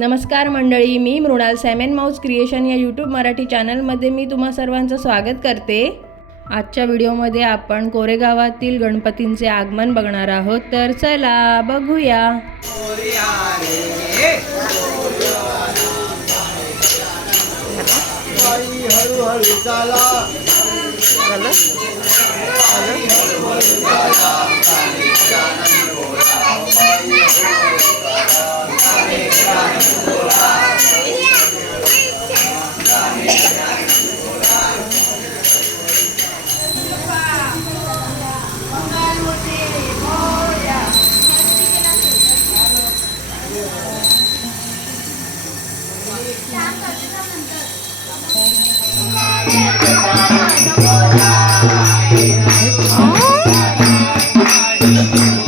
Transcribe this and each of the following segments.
नमस्कार मंडळी मी मृणाल सॅमेन माऊस क्रिएशन या यूट्यूब मराठी चॅनलमध्ये मी तुम्हा सर्वांचं स्वागत करते. आजच्या व्हिडिओमध्ये आपण कोरेगावातील गणपतींचे आगमन बघणार आहोत. तर चला बघूया. Oh!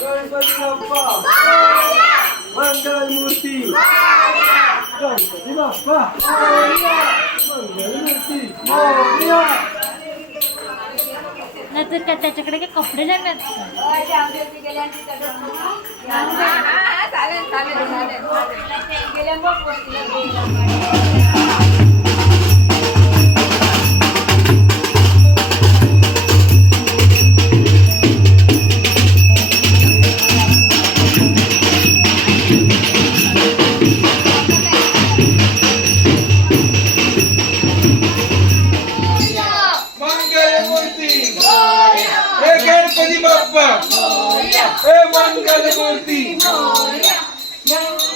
गणपती बाप्पा मंगलमूर्ती गणपती बाप्पा नाहीतर का त्याच्याकडे काही कपडे नाही मिळत का? गणपती बाप्पा हे मंगलमूर्ती. मोरया.